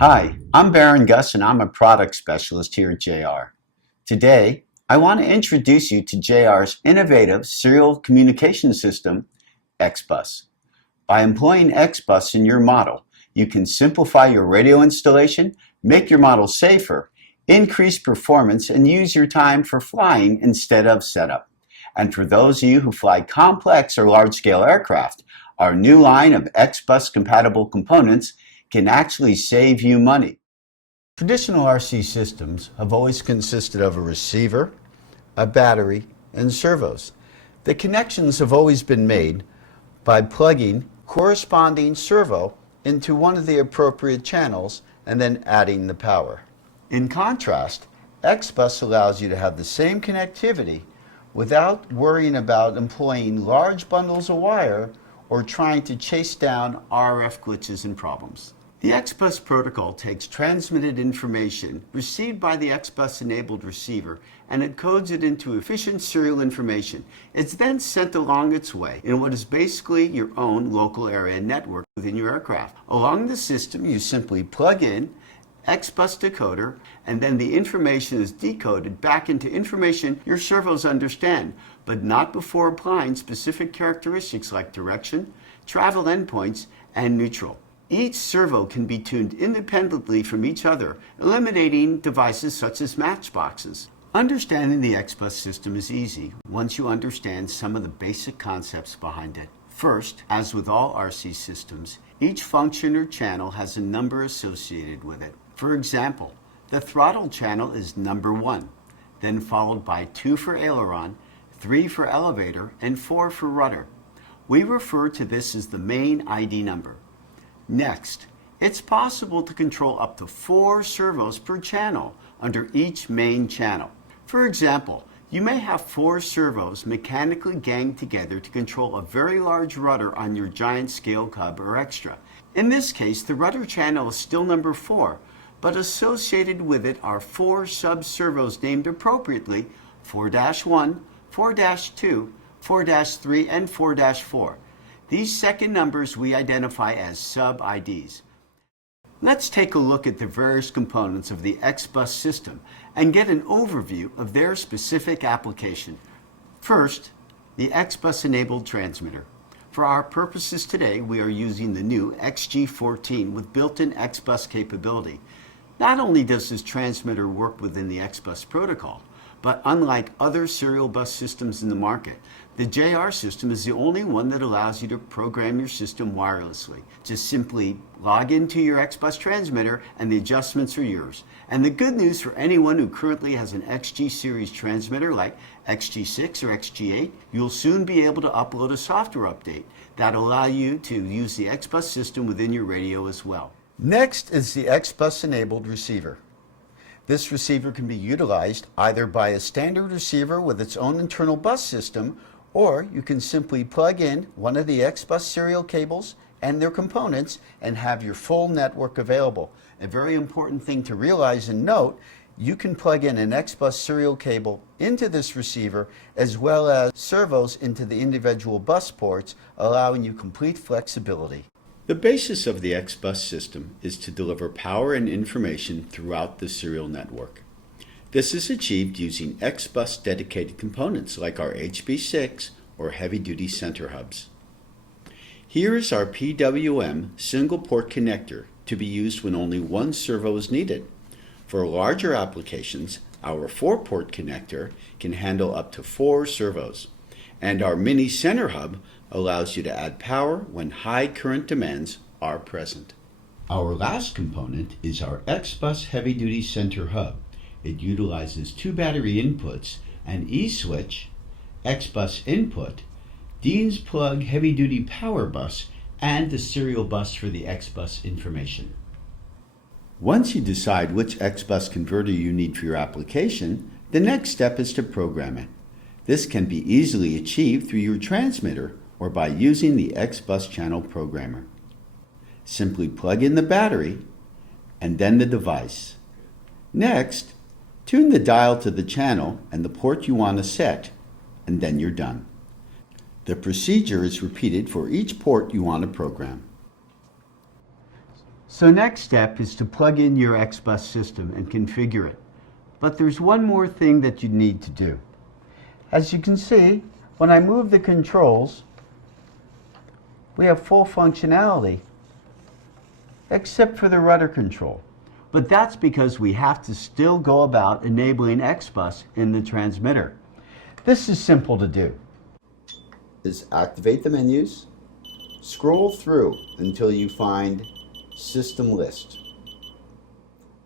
Hi, I'm Baron Gus and I'm a product specialist here at JR. Today, I want to introduce you to JR's innovative serial communication system, XBus. By employing XBus in your model, you can simplify your radio installation, make your model safer, increase performance, and use your time for flying instead of setup. And for those of you who fly complex or large-scale aircraft, our new line of XBus compatible components can actually save you money. Traditional RC systems have always consisted of a receiver, a battery, and servos. The connections have always been made by plugging corresponding servo into one of the appropriate channels and then adding the power. In contrast, XBus allows you to have the same connectivity without worrying about employing large bundles of wire or trying to chase down RF glitches and problems. The XBus protocol takes transmitted information received by the XBus-enabled receiver and it codes it into efficient serial information. It's then sent along its way in what is basically your own local area network within your aircraft. Along the system, you simply plug in XBus decoder, and then the information is decoded back into information your servos understand, but not before applying specific characteristics like direction, travel endpoints, and neutral. Each servo can be tuned independently from each other, eliminating devices such as matchboxes. Understanding the XBus system is easy once you understand some of the basic concepts behind it. First, as with all RC systems, each function or channel has a number associated with it. For example, the throttle channel is number 1, then followed by 2 for aileron, 3 for elevator, and 4 for rudder. We refer to this as the main ID number. Next, it's possible to control up to 4 servos per channel under each main channel. For example, you may have 4 servos mechanically ganged together to control a very large rudder on your giant scale cub or extra. In this case, the rudder channel is still number 4, but associated with it are 4 sub-servos named appropriately 4-1, 4-2, 4-3, and 4-4. These second numbers we identify as sub-IDs. Let's take a look at the various components of the XBus system and get an overview of their specific application. First, the XBus-enabled transmitter. For our purposes today, we are using the new XG14 with built-in XBus capability. Not only does this transmitter work within the XBus protocol, but unlike other serial bus systems in the market, the JR system is the only one that allows you to program your system wirelessly. Just simply log into your XBus transmitter and the adjustments are yours. And the good news for anyone who currently has an XG series transmitter like XG6 or XG8, you'll soon be able to upload a software update that'll allow you to use the XBus system within your radio as well. Next is the XBus-enabled receiver. This receiver can be utilized either by a standard receiver with its own internal bus system, or you can simply plug in one of the XBus serial cables and their components and have your full network available. A very important thing to realize and note, you can plug in an XBus serial cable into this receiver as well as servos into the individual bus ports, allowing you complete flexibility. The basis of the XBus system is to deliver power and information throughout the serial network. This is achieved using XBus dedicated components like our HB6 or heavy-duty center hubs. Here is our PWM single port connector to be used when only one servo is needed. For larger applications, our 4-port connector can handle up to 4 servos, and our mini center hub allows you to add power when high current demands are present. Our last component is our XBus heavy-duty center hub. It utilizes 2 battery inputs, an E-switch, XBus input, Dean's plug heavy-duty power bus, and the serial bus for the XBus information. Once you decide which XBus converter you need for your application, the next step is to program it. This can be easily achieved through your transmitter or by using the XBus channel programmer. Simply plug in the battery and then the device. Next, tune the dial to the channel and the port you want to set, and then you're done. The procedure is repeated for each port you want to program. So next step is to plug in your XBus system and configure it. But there's one more thing that you need to do. As you can see, when I move the controls, we have full functionality, except for the rudder control. But that's because we have to still go about enabling XBus in the transmitter. This is simple to do. Is activate the menus, scroll through until you find System List.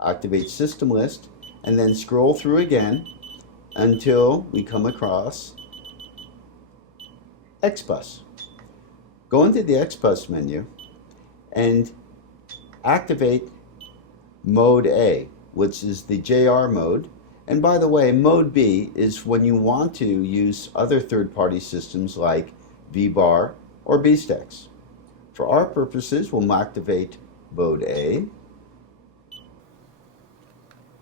Activate System List and then scroll through again until we come across XBus. Go into the XBus menu and activate Mode A, which is the JR mode. And by the way, Mode B is when you want to use other third-party systems like VBAR or BSTEX. For our purposes, we'll activate Mode A.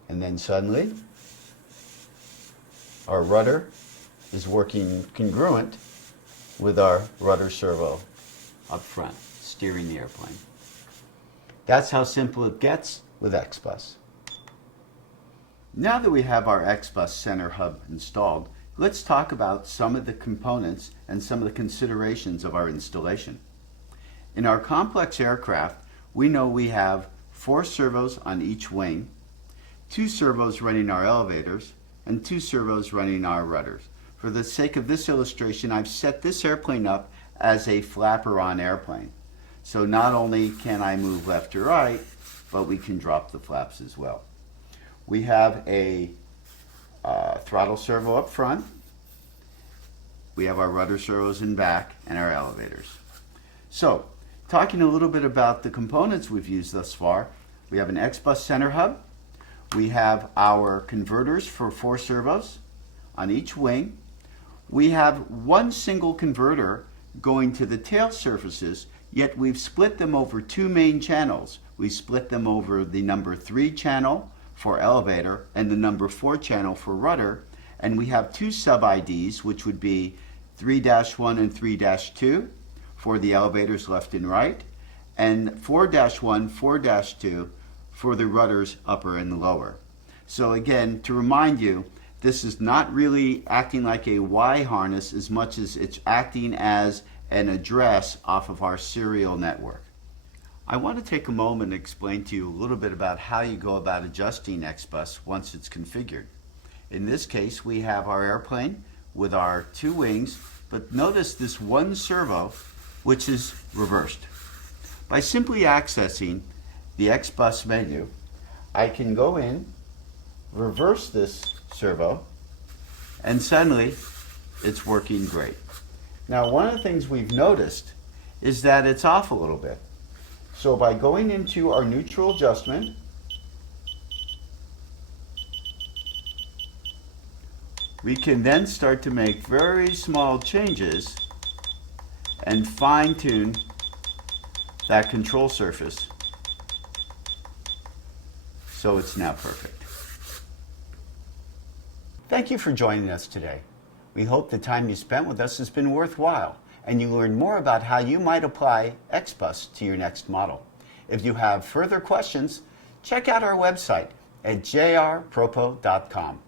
And then suddenly, our rudder is working congruent with our rudder servo up front, steering the airplane. That's how simple it gets with XBus. Now that we have our XBus center hub installed, let's talk about some of the components and some of the considerations of our installation. In our complex aircraft, we know we have 4 servos on each wing, 2 servos running our elevators, and 2 servos running our rudders. For the sake of this illustration, I've set this airplane up as a flapper-on airplane. So not only can I move left or right, but we can drop the flaps as well. We have a throttle servo up front. We have our rudder servos in back and our elevators. So, talking a little bit about the components we've used thus far, we have an XBus center hub. We have our converters for 4 servos on each wing. We have one single converter going to the tail surfaces, yet we've split them over 2 main channels. We split them over the number 3 channel for elevator and the number 4 channel for rudder, and we have 2 sub-IDs, which would be 3-1 and 3-2 for the elevators left and right, and 4-1, 4-2 for the rudders upper and lower. So again, to remind you, this is not really acting like a Y harness as much as it's acting as an address off of our serial network. I want to take a moment and explain to you a little bit about how you go about adjusting XBus once it's configured. In this case, we have our airplane with our 2 wings, but notice this one servo which is reversed. By simply accessing the XBus menu, I can go in, reverse this servo, and suddenly it's working great. Now, one of the things we've noticed is that it's off a little bit. So by going into our neutral adjustment, we can then start to make very small changes and fine-tune that control surface so it's now perfect. Thank you for joining us today. We hope the time you spent with us has been worthwhile and you learned more about how you might apply XBus to your next model. If you have further questions, check out our website at jrpropo.com.